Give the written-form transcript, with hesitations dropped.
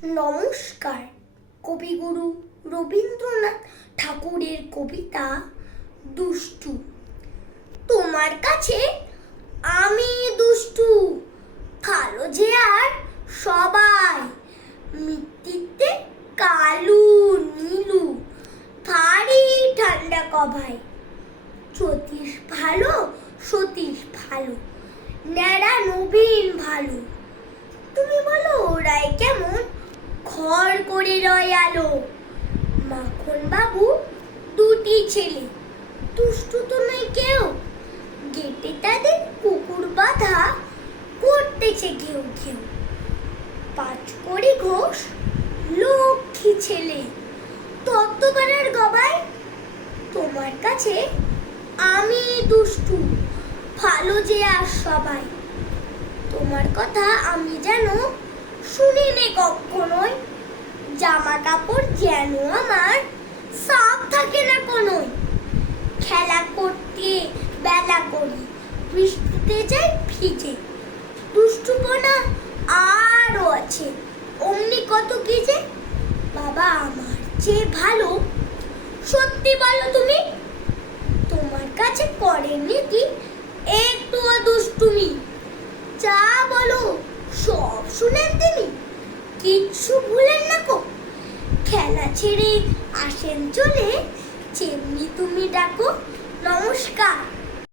নমস্কার। কবিগুরু রবীন্দ্রনাথ ঠাকুরের কবিতা দুষ্টু। তোমার কাছে আমি দুষ্টু, কালো যে আর সবাই, মৃত্যুতে কালু নীলু, তারই ঠান্ডা কভাই। জ্যোতিষ ভালো, সতীশ ভালো, ন্যাড়া নবীন ভালো। তুমি বলো ওরাই কেমন, ঘর করে রয় আলো। মাখন বাবু দুটি ছেলে, দুষ্টু তো নয় কেউ। গেটে তাদের কুকুর বাঁধা, করতেছে ঘেউ ঘেউ। পাঁচকড়ি ঘোষ লক্ষ্মী ছেলে, তত্ত্বপাড়ার গবাই। তোমার কাছে আমি দুষ্টু, ভালো যে আর সবাই। তোমার কথা আমি যেন শুনিনি কখনোই, জামা কাপড় যেন আমার সাফ থাকে না কোনোই। খেলা করতে বেলা করি, বৃষ্টিতে যাই ভিজে। দুষ্টুপনা আরও আছে, অমনি কত কি যে। বাবা আমার চেয়ে ভালো, সত্যি বলো তুমি, তোমার কাছে করেননি কি একটুও দুষ্টুমি? যা বলো সব শুনেন তিনি, কিচ্ছু ভুলেন না কো। খেলা ছেড়ে আসেন চলে, যেমনি তুমি ডাকো। নমস্কার।